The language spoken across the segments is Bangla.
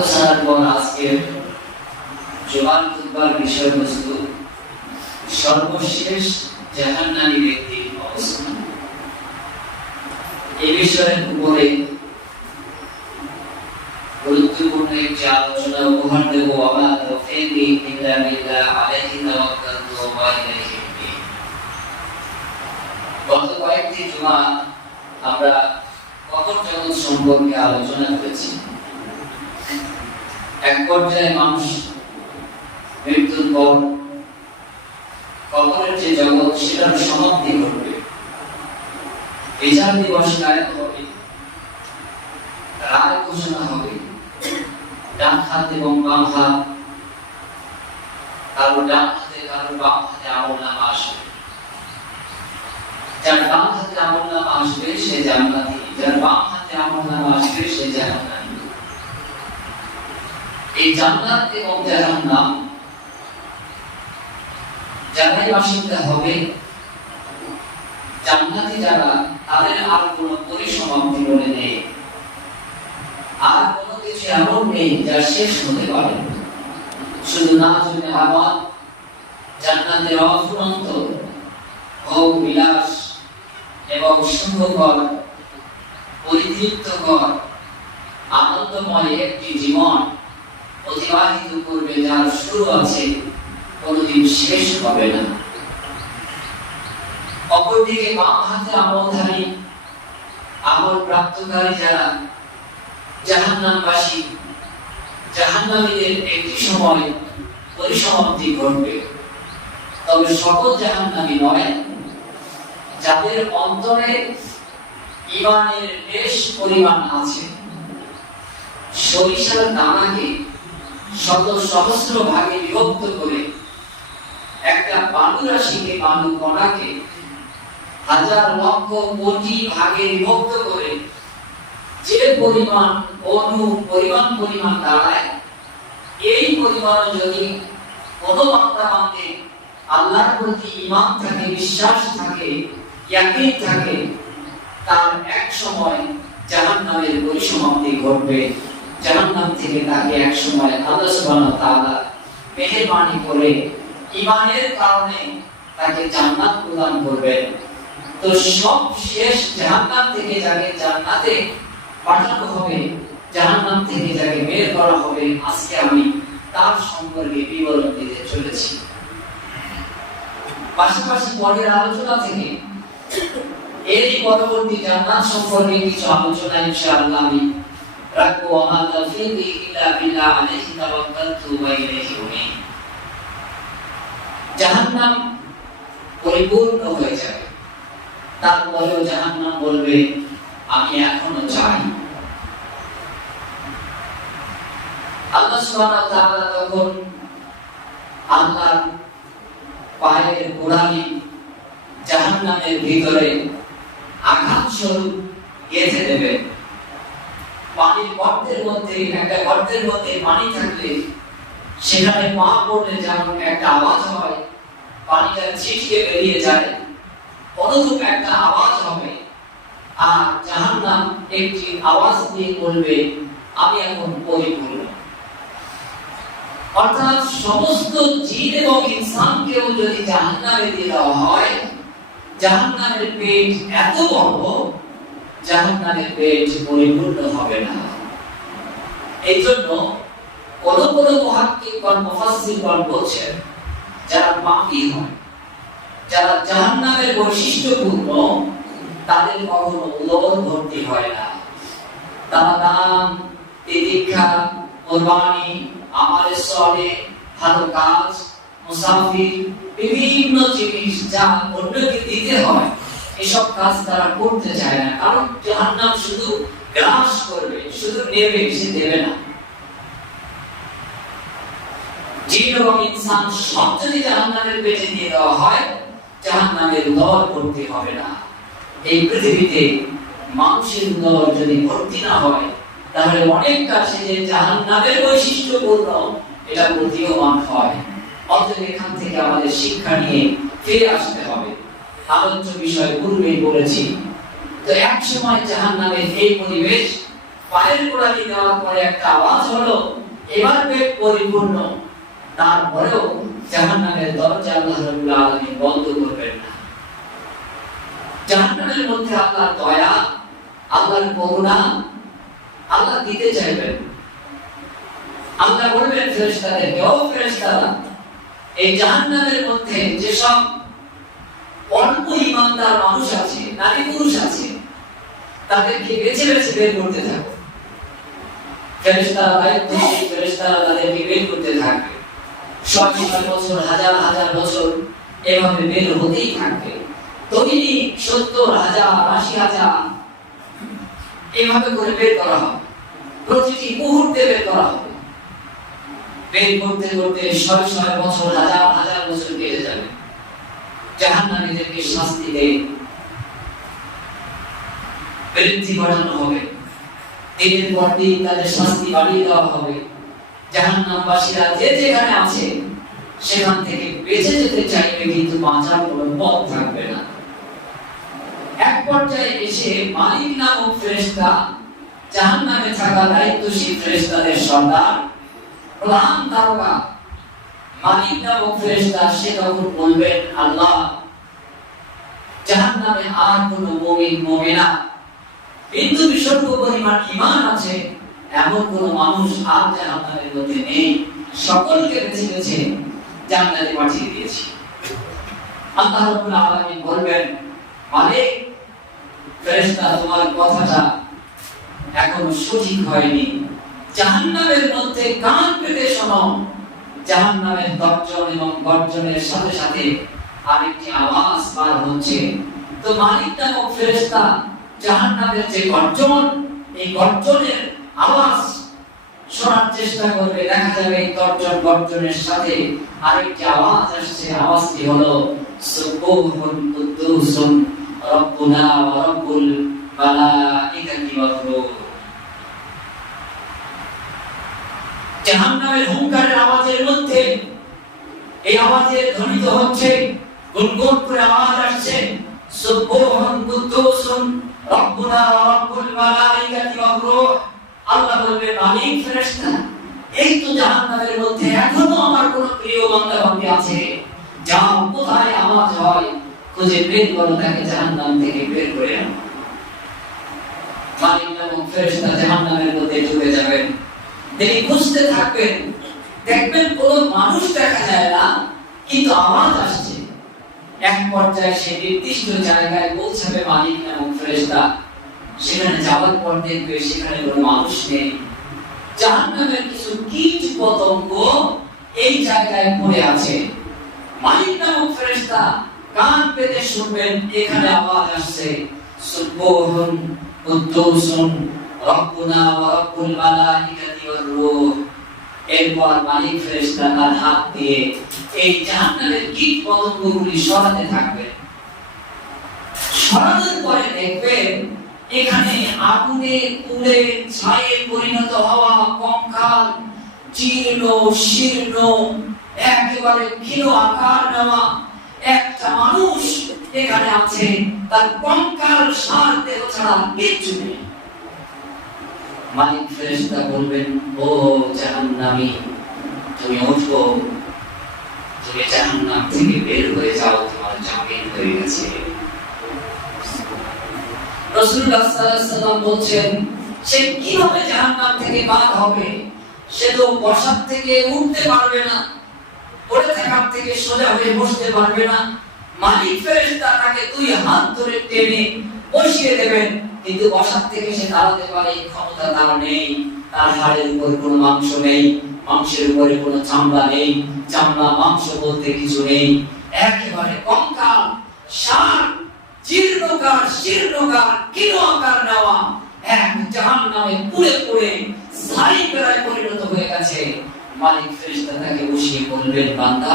আলোচনার পর আজকের জুমার খুতবার বিষয়বস্তু সর্বশেষ জাহান্নামী ব্যক্তির অবস্থান। এই বিষয়ের উপরে গুরুত্বপূর্ণ একটি আলোচনা উপহার দেব। ওয়া তাওফীকি ইল্লা বিল্লাহ আলাইহি তাওয়াক্কালতু ওয়া ইলাইহি উনীব। গত কয়েকটি জুমা আমরা কবর জগৎ সম্পর্কে আলোচনা করেছি। এক পর্যায়ে মানুষ মৃত্যুর পর কবরের যে জগৎ সেটার সমাপ্তি ঘটবে, বিচার দিবস কায়েম হবে, রায় ঘোষণা হবে। ডান হাত এবং বাম হাত, কারো ডান হাতে কারো বাম হাতে আমলনামা আসবে। যার ডান হাতে আমলনামা আসবে সে জান্নাতি, যার বাম হাতে আমলনামা আসবে সে জাহান্নামী। এই জান্নাত এবং জাহান্নাম যারাই বাসিন্দা হবে, জান্নাতি যারা, তাদের আর কোনো পরিসমাপ্তি বলে নেই, আর কোনো কিছু এমন নেই যা শেষ হতে পারে। শুধু না জন্য আমার জান্নাতের অফুরন্ত ভোগ বিলাস এবং সুখকর পরিতৃপ্তকর আনন্দময় একটি জীবন অতিবাহিত করবে, যার শুরু আছে, কোনদিন শেষ হবে না। অপরদিকে বাম হাতে আমলধারী, আমল প্রাপ্তকারী যারা জাহান্নামবাসী, জাহান্নামীদের একটি সময় পরিসমাপ্তি ঘটবে। তবে সকল জাহান্নামী নয়, যাদের অন্তরে ঈমানের বেশ পরিমাণ আছে। সরিষার দানাকে শত সহস্র ভাগে বিভক্ত করে, একটা বালু রাশিকে, বালু কণাকে হাজার লক্ষ কোটি ভাগে বিভক্ত করে যে পরিমাণ অণু পরিমাণ দাঁড়ায়, এই পরিমাণ যদি কোনো বান্দা বান্দে আল্লাহর প্রতি ঈমান থাকে, বিশ্বাস থাকে, ইয়াকিন থাকে, তার এক সময় জাহান্নামের পরিসমাপ্তি ঘটবে। জাহান্নাম থেকে তাকে এক সময় আল্লাহ সুবহানাহু ওয়া তাআলা মেহেরবানি করে ঈমানের কারণে তাকে জান্নাত প্রদান করবেন। তো সব শেষ জাহান্নাম থেকে যাকে জান্নাতে পাঠানো হবে, জাহান্নাম থেকে যাকে বের করা হবে, আজকে আমি তার সম্পর্কে বিবরণ দিতে চলেছি। পাশাপাশি পরের আলোচনা থেকে এরই পরবর্তী জান্নাত সম্পর্কে কিছু আলোচনা ইনশাআল্লাহ আমি রাখবো। ওয়া তাওফীকি ইল্লা বিল্লাহ আলাইহি তাওয়াক্কালতু ওয়া ইলাইহি উনীব। জাহান্নাম পরিপূর্ণ হয়ে যাবে, তারপরেও জাহান্নাম বলবে আমি এখনো চাই। আল্লাহ সুবহানাহু ওয়া তাআলা তখন আল্লাহর পায়ের গোড়ালি জাহান্নামের ভিতরে আঘাত স্বরূপ গেঁথে দেবে। পানির গর্তের মধ্যে, একটা গর্তের মধ্যে পানি থাকলে সেখানে পা পড়লে যেমন একটা আওয়াজ হয়, পানিটা ছিটকে বেরিয়ে যায়, অনুরূপ একটা আওয়াজ হবে। আর জাহান্নাম একটি আওয়াজ দিয়ে বলবে আমি এখন পরিপূর্ণ। অর্থাৎ সমস্ত জিন এবং ইনসানকেও যদি জাহান্নামে দিয়ে দেওয়া হয়, জাহান্নামের পেট এত বড়, জাহান্নামের পেট পরিপূর্ণ হবে না। এই জন্য কোন মুহাক্কিকগণ, মুফাসসিরগণ বলছেন, যারা পাপী হয়, যারা জাহান্নামের বৈশিষ্ট্যপূর্ণ, তাদের কখনো উদর ভর্তি হয় না। তারা দান, তিতিক্ষা, কুরবানি, আমালে সালেহ, ভালো কাজ, মুসাফির, বিভিন্ন জিনিস যা অন্যকে দিতে হয়, এসব কাজ তারা করতে চায় না। কারণ জাহান্নাম শুধু গ্রাস করবে, শুধু নেবে, সে দেবে না। জিন এবং ইনসান সব যদি জাহান্নামের পেটে দিয়ে দেওয়া হয়, জাহান্নামের উদর ভর্তি হবে না। এই পৃথিবীতে মানুষের উদর যদি ভর্তি না হয়, তাহলে অনেক কাছে যে জাহান্নামের বৈশিষ্ট্যপূর্ণ, এটা প্রতীয়মান হয়। অতএব এখান থেকে আমাদের শিক্ষা নিয়ে ফিরে আসতে হবে। আলোচ্য বিষয় পূর্বেই বলেছি। তো এক সময় জাহান্নামের এই পরিবেশ পায়ের গোড়ালি দেওয়ার পরে একটা আওয়াজ হলো, এবার পেট পরিপূর্ণ। তারপরেও জাহান্নামের দরজা আল্লাহ রাব্বুল আলামিন বন্ধ করবেন না। জাহান্নামের মধ্যে আল্লাহর দয়া, আল্লাহর করুণা আল্লাহ দিতে চাইবেন। আল্লাহ বলবেন ফেরেশতাদেরকে, ও ফেরেশতারা, এই জাহান্নামের মধ্যে যেসব অল্প ঈমানদার মানুষ আছে, নারী পুরুষ আছে, তাদেরকে বেছে বেছে বের করতে থাকো। ফেরেশতারা দায়িত্বশীল ফেরেশতারা তাদেরকে বের করতে থাকবে। ৬০০ বছর, হাজার হাজার বছর এভাবে বের হতেই থাকবে। তৈরি ৭০,০০০, ৮০,০০০ এভাবে করে বের করা হবে। প্রতিটি মুহূর্তে বের করা হবে। বের করতে করতে ৬০০ বছর, হাজার হাজার বছর কেটে যাবে। জাহান্নামীদেরকে শাস্তি দেয়, বৃদ্ধি বাড়ানো হবে। দিনের পর দিন তাদের শাস্তি বাড়িয়ে দেওয়া হবে। জাহান্নামবাসীরা যে যেখানে আছে সেখান থেকে বেঁচে যেতে চাইবে, কিন্তু বাঁচার কোনো পথ থাকবে না। এক পর্যায়ে এসে মালিক নামক ফেরেশতা, জাহান্নামে থাকা দায়িত্বশীল ফেরেশতাদের সর্দার, প্রধান দারোগা মালিক নামক ফেরেশতা, সে তখন বলবেন, আল্লাহ, জাহান্নামে আর কোনো মুমিন মুমিনা বিন্দু বিসর্গ পরিমাণ ঈমান আছে এমন কোন মানুষ আর জাহান্নামের মধ্যে নেই। সকলকে বেছে বেছে জান্নাতে পাঠিয়ে দিয়েছি। আল্লাহ রাব্বুল আলামিন বলবেন, মালিক, ফেরেশতা, তোমার কথাটা এখনো সঠিক হয়নি। জাহান্নামের মধ্যে কান পেতে শোনো। জাহান্নামের গর্জন এবং গর্জনের সাথে সাথে আরেকটি আওয়াজ বার হচ্ছে। তো মালিক নামক ফেরেশতা জাহান্নামের যে গর্জন, এই গর্জনের আওয়াজ শোনার চেষ্টা করবে। দেখা যাবে এই গর্জনের সাথে আরেকটি আওয়াজ আসছে। আওয়াজটি হলো, সুবহুন কুদ্দুসুন রব্বুনা ওয়া রব্বুল মালাইকাতি ওয়ার রূহ। জাহান্নামের হুঙ্কারের আওয়াজের মধ্যে এই আওয়াজের ধ্বনিত হচ্ছে, গুনগুন করে আওয়াজ আসছে, সুবহুন কুদ্দুসুন রব্বুনা ওয়া রব্বুল মালাইকাতি ওয়ার রূহ। আল্লাহ বলবেন, মালিক, ফেরেশতা, এই তো জাহান্নামের মধ্যে এখনো আমার কোন প্রিয় বান্দা বান্দী আছে, যাও, কোথায় আওয়াজ হয় খুঁজে বের করো, তাকে জাহান্নাম থেকে বের করে আনো। মালিক নামক ফেরেশতা জাহান্নামের মধ্যে ঢুকে যাবেন। তিনি খুঁজতে থাকবেন, দেখবেন কোন মানুষ দেখা যায় না, কিন্তু আওয়াজ আসছে। এক পর্যায়ে সে নির্দিষ্ট জায়গায় পৌঁছাবে মালিক নামক ফেরেশতা। সেখানে যাওয়ার পর দেখবে সেখানে কোনো মানুষ নেই। জাহান্নামের কিছু কীট পতঙ্গ এই জায়গায় পড়ে আছে। মালিক নামক ফেরেশতা কান পেতে শুনবেন, এখানে আওয়াজ আসছে, সুবহুন কুদ্দুসুন রব্বুনা ওয়া রব্বুল মালাইকাতি ওয়ার রূহ। এরপর মালিক ফেরেশতা তার হাত দিয়ে এই জাহান্নামের কীট পতঙ্গগুলি সরাতে থাকবেন। সরানোর পরে দেখবেন এখানে আগুনে পুড়ে ছায়ে পরিণত হওয়া কঙ্কাল, জীর্ণ শীর্ণ, একেবারে ক্ষীণ আকার নেওয়া একটা মানুষ এখানে আছে। তার কঙ্কাল সার দেহ ছাড়া কিচ্ছু নেই। মালিক ফেরেশতা বলবেন, ও জাহান্নামী, তুমি ওঠো, তুমি জাহান্নাম থেকে বের হয়ে যাও, তোমার জামিন হয়ে গেছে। রাসূলুল্লাহ সাল্লাল্লাহু আলাইহি ওয়াসাল্লাম বলছেন, সে কিভাবে জাহান্নাম থেকে বার হবে? সে তো বসার থেকে উঠতে পারবে না, পড়ে থাকার থেকে সোজা হয়ে বসতে পারবে না। মালিক ফেরেশতা তাকে দুই হাত ধরে টেনে বসিয়ে দেবেন, কিন্তু বসার থেকে সে দাঁড়াতে পারে এই ক্ষমতা তার নেই। তার হাড়ের উপর কোনো মাংস নেই, মাংসের উপরে কোনো চামড়া নেই, চামড়া মাংস বলতে কিছু নেই। একেবারে কঙ্কাল, সার, জীর্ণকার, শীর্ণকার, ক্ষীণ আকার নেওয়া এক জাহান্নামে পুড়ে পুড়ে ছাই বেলায় পরিণত হয়ে গেছে। মালিক ফেরেশতা তাকে বসিয়ে বলবেন, বান্দা,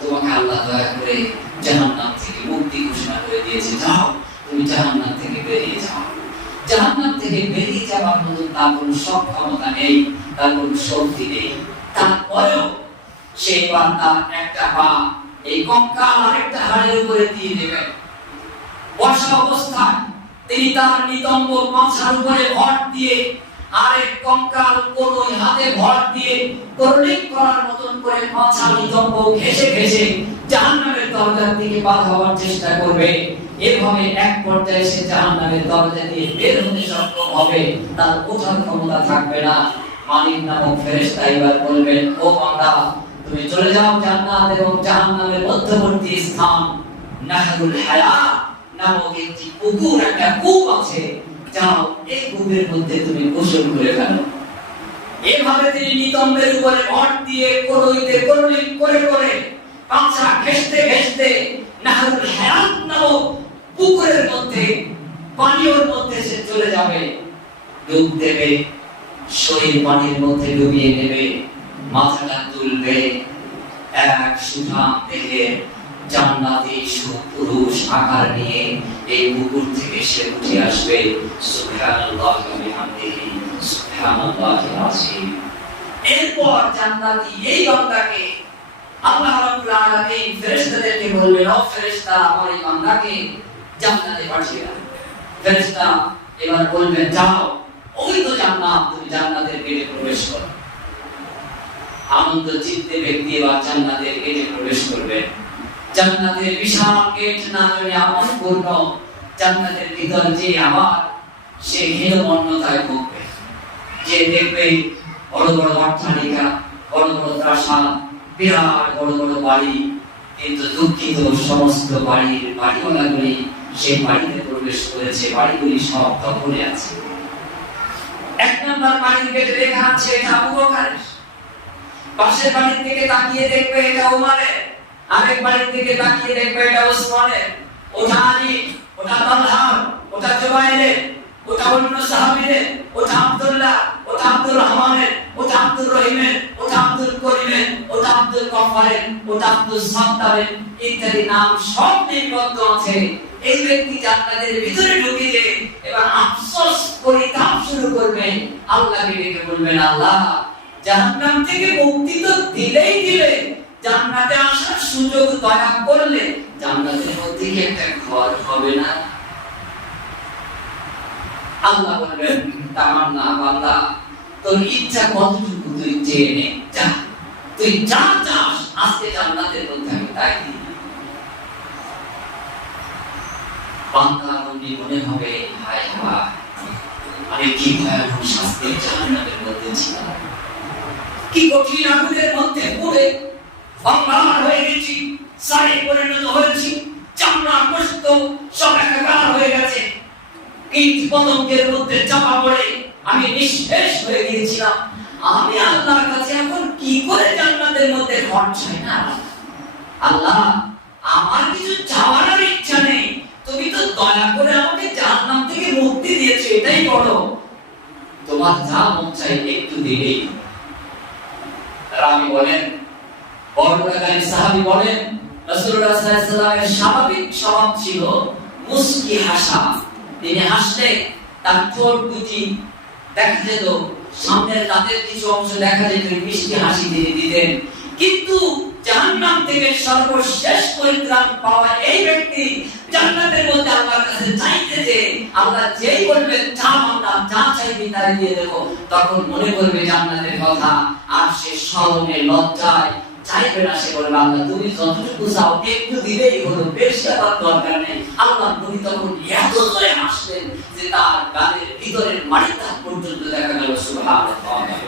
তোমাকে আল্লাহ দয়া করে জাহান্নাম থেকে মুক্তি ঘোষণা করে দিয়েছে, যাও, তুমি জাহান্নাম থেকে বেরিয়ে যাও। জাহান্নাম থেকে বেরিয়ে যাওয়ার মতো তার কোনো সক্ষমতা নেই, তার কোনো শক্তি নেই। তারপরেও সেই বান্দা একটা পা এই কঙ্কাল আরেকটা হাড়ের উপরে দিয়ে দেবেন। বসা অবস্থায় তিনি তার নিতম্ব মাথার উপরে ভর দিয়ে আরেক কঙ্কাল কোনোই হাতে ভর দিয়ে করলিক করার মতন করে মাথা নিতম্ব ঘেঁষে ঘেঁষে জাহান্নামের দরজার দিকে বাধা হওয়ার চেষ্টা করবে। এভাবে এক পর্যায়ে সে জাহান্নামের দরজা দিয়ে বের হতে সক্ষম হবে, তার ওঠার ক্ষমতা থাকবে না। মালিক নামক ফেরেশতা এবার বলবেন, ও বান্দা, তুমি চলে যাও জান্নাত এবং জাহান্নামের মধ্যবর্তী স্থান নাহরুল হায়াত নামক একটি পুকুর, একটা কূপ আছে, যাও এই কূপের মধ্যে তুমি গোসল করে ফেলো। এভাবে তিনি নিতম্বের উপরে ভর দিয়ে করইতে করলিক করে করে পাছা ঘেঁষতে ঘেঁষতে নাহরুল হায়াত নামক পুকুরের মধ্যে, পানির মধ্যে সে চলে যাবে। ডুব দেবে, শরীর পানির মধ্যে ডুবিয়ে নেবে, মাথাটা তুলবে, এক সুঠাম দেহে জান্নাতি সুপুরুষ আকার নিয়ে এই পুকুর থেকে সে উঠে আসবে। সুবহানাল্লাহি ওয়া বিহামদিহি সুবহানাল্লাহিল আযীম। এরপর জান্নাতি এই বান্দাকে আল্লাহ রাব্বুল আলামিন ফেরেশতাদেরকে বলবেন, ও ফেরেশতা, আমার এই বান্দাকে জান্নাতে পাঠিয়ে দাও। ফেরেশতা এবার বলবেন, যাও, ওই তো জান্নাত, তুমি জান্নাতের গেটে প্রবেশ করো। আনন্দ চিত্তে ব্যক্তি এবার জান্নাতের গেটে প্রবেশ করবে। জান্নাতের বিশাল গেট না জেনে আমোদপূর্ণ জান্নাতের ভিতর যে আবার সে হীনমন্যতায় ভুগবে। যে দেখবে বড় বড় অট্টালিকা, বড় বড় প্রাসাদ, বিরাট বড় বড় বাড়ি, কিন্তু দুঃখিত সমস্ত বাড়িওয়ালাগুলি সেই বাড়িতে প্রবেশ করেছে, বাড়িগুলি সব দখলে আছে। এক নম্বর বাড়ির গেটে লেখা আছে এটা আবু বকরের, পাশের বাড়ি থেকে তাকিয়ে দেখবে এটা ওমরের, আরেক বাড়ি থেকে তাকিয়ে দেখবে এটা ওসমানের, ওটা আলী, ওটা তালহা, ওটা জুবাইরের, ওটা অন্য সাহাবীদের, ওটা আব্দুল্লাহ, ওটা আব্দুর রহমানের, ওটা আব্দুর রহিমের, ওটা আব্দুল করিমের, ওটা আব্দুল গফফারের, ওটা আব্দুল সাত্তারের ইত্যাদি নাম সব লিপিবদ্ধ আছে। এই ব্যক্তি জান্নাতের ভিতরে ঢুকে যে এবার আফসোস পরিতাপ শুরু করবে, আল্লাহকে ডেকে বলবেন, আল্লাহ, জাহান্নাম থেকে মুক্তি তো দিলেই দিলে, জান্নাতে আসার সুযোগ দয়া করলে জান্নাতের মধ্যে কি একটা ঘর হবে না? আল্লাহ বলবেন, তামান্না বান্দা, তোর ইচ্ছা কতটুকু তুই চেয়ে নে, যা, তুই যা চাস আজকে জান্নাতের মধ্যে আমি তাই দিই। বান্দা মনে হবে, হায় হায়, আমি কি ভয়ানক শাস্তির জাহান্নামের মধ্যে ছিলাম, কি কঠিন আগুনের মধ্যে পড়ে অঙ্গার হয়ে গেছি, সারে পরিণত হয়েছি, চামড়া গোশত সব একাকার হয়ে গেছে, কীট পতঙ্গের মধ্যে চাপা পড়ে আমি নিঃশেষ হয়ে গিয়েছিলাম। আমি আল্লাহর কাছে এখন কি করে জান্নাতের মধ্যে ঘর চাই না? আল্লাহ, আমার কিছু চাওয়ার ইচ্ছা নেই, তুমি তো দয়া করে আমাকে জাহান্নাম থেকে মুক্তি দিয়েছো, এটাই বড়। তোমার যা মন চাই একটু দিলেই। রাবী বলেন, বর্ণনাকারী সাহাবী বলেন, রাসূলুল্লাহ সাল্লাল্লাহু আলাইহি ওয়াসাল্লামের স্বাভাবিক স্বভাব ছিল মুস্কি হাসা। তিনি হাসলে তার ঠোঁট দুটি দেখা যেত, সামনের দাঁতের কিছু অংশ দেখা যেত, মিষ্টি হাসি তিনি দিতেন। কিন্তু জাহান্নাম থেকে সর্বশেষ পরিত্রাণ পাওয়া এই ব্যক্তি জান্নাতের মধ্যে আল্লাহর কাছে চাইতে যে আল্লাহ যেই বলবেন যা বান্দা যা চাইবি তাই দিয়ে দেব, তখন মনে করবে জান্নাতের কথা, আর সে শরমে লজ্জায় চাইবে না। সে বলবে, আল্লাহ তুমি যতটুকু চাও একটু দিলেই হলো, বেশি আমার দরকার নেই। আল্লাহ নবী তখন এত জোরে হাসলেন যে তার গালের ভিতরের মাটিটা পর্যন্ত দেখা গেল। সুবহানাল্লাহ।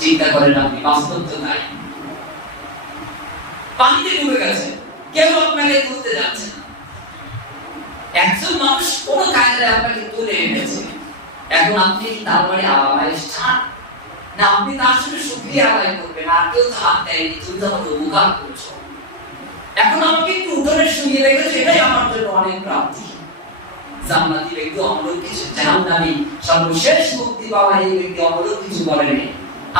চিন্তা করেন আপনি, বাস্তব তো নাই, পানিতে ডুবে গেছে, কেউ আপনাকে তুলতে যাচ্ছে না, একজন মানুষ কোন কায়দায় আপনাকে তুলে এনেছে, এখন আপনি তার বাড়ি আবাবাই স্থান না, আপনি তার সাথে শুকরিয়া আদায় করবেন, আর কেউ তো হাত দেয়নি, তুমি তো আমাকে উপকার করছো, এখন আমাকে একটু উঠোনে শুয়ে রেখেছো, এটাই আমার জন্য অনেক প্রাপ্তি। জান্নাতি ব্যক্তি অমূলক কিছু, জাহান্নামী সর্বশেষ মুক্তি পাওয়া এই ব্যক্তি অমূলক কিছু বলেনি।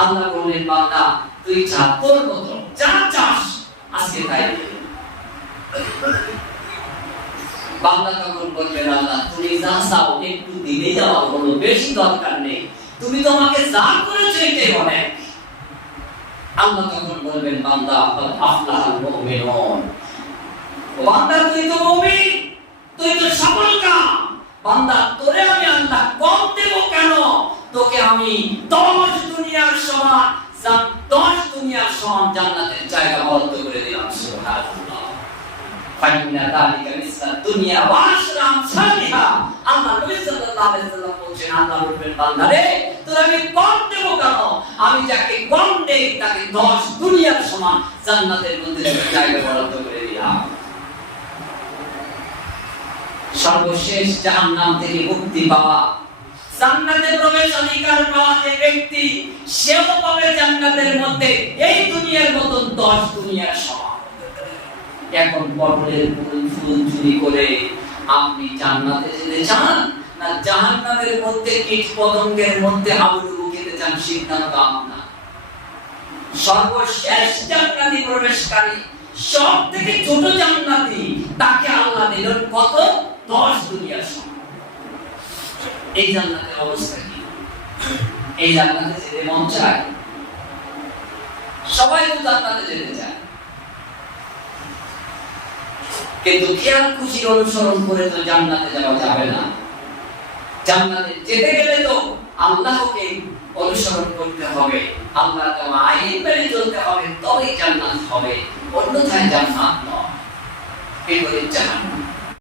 আল্লাহ বললেন, বান্দা তুই যা, তোর মতো যা চাস আজকে তাই। বান্দা তখন বলবেন, আল্লাহ তুমি যা চাও একটু দিলে যাওয়া হলো, বেশি দরকার নেই, তুমি তো আমাকে যা করেছো এটাই অনেক। আল্লাহ তখন বলবেন, বান্দা আফলাহুল মুমিনুন, বান্দা তুই তো মুমিন, তুই তো সফলকাম, বান্দা তোরে আমি আল্লাহ কম দেব কেন? তোকে আমি 10 দুনিয়ার সমান 10 দুনিয়ার সমান জান্নাতের জায়গা বরাদ্দ করে দিলাম। সুবহানাল্লাহ। ফাইন্না যালিকা মিসলা দুনিয়া ওয়া আশরাম সালিহা। আল্লাহ নবী সাল্লাল্লাহু আলাইহি ওয়াসাল্লাম বলেন, আল্লাহ বলবেন বান্দারে তোরে আমি কম দেব কেন? আমি যাকে কম দেই তাকে 10 দুনিয়ার সমান জান্নাতের মধ্যে জায়গা বরাদ্দ করে দিলাম। সর্বশেষ জাহান্নাম থেকে মুক্তি পাওয়া, জান্নাতে প্রবেশ অধিকার পাওয়া যে ব্যক্তি, সেও পাবে জান্নাতের মধ্যে এই দুনিয়ার মতন 10 দুনিয়ার সমান। এখন পটলের ফুল চুরি করে আপনি জান্নাতে যেতে চান না জাহান্নামের মধ্যে কীট পতঙ্গের মধ্যে হাবুডুবু খেতে চান? সিদ্ধান্ত আপনার। সর্বশেষ জান্নাতি প্রবেশকারী, সব থেকে ছোট জান্নাতি, তাকে আল্লাহ দিলেন কত? 10 দুনিয়ার সমান। এই জান্নাতের অবস্থা কি? এই জান্নাতে যেতে মন চায়? সবাই তো জান্নাতে যেতে চায়, কিন্তু খেয়াল খুশির অনুসরণ করে তো জান্নাতে যাওয়া যাবে না। জান্নাতে যেতে গেলে তো আল্লাহকে অনুসরণ করতে হবে, আল্লাহ দেওয়া আইন মেনে চলতে হবে, তবেই জান্নাত হবে, অন্যথায় জান্নাত নয়। এই বলে জাহান্নাম।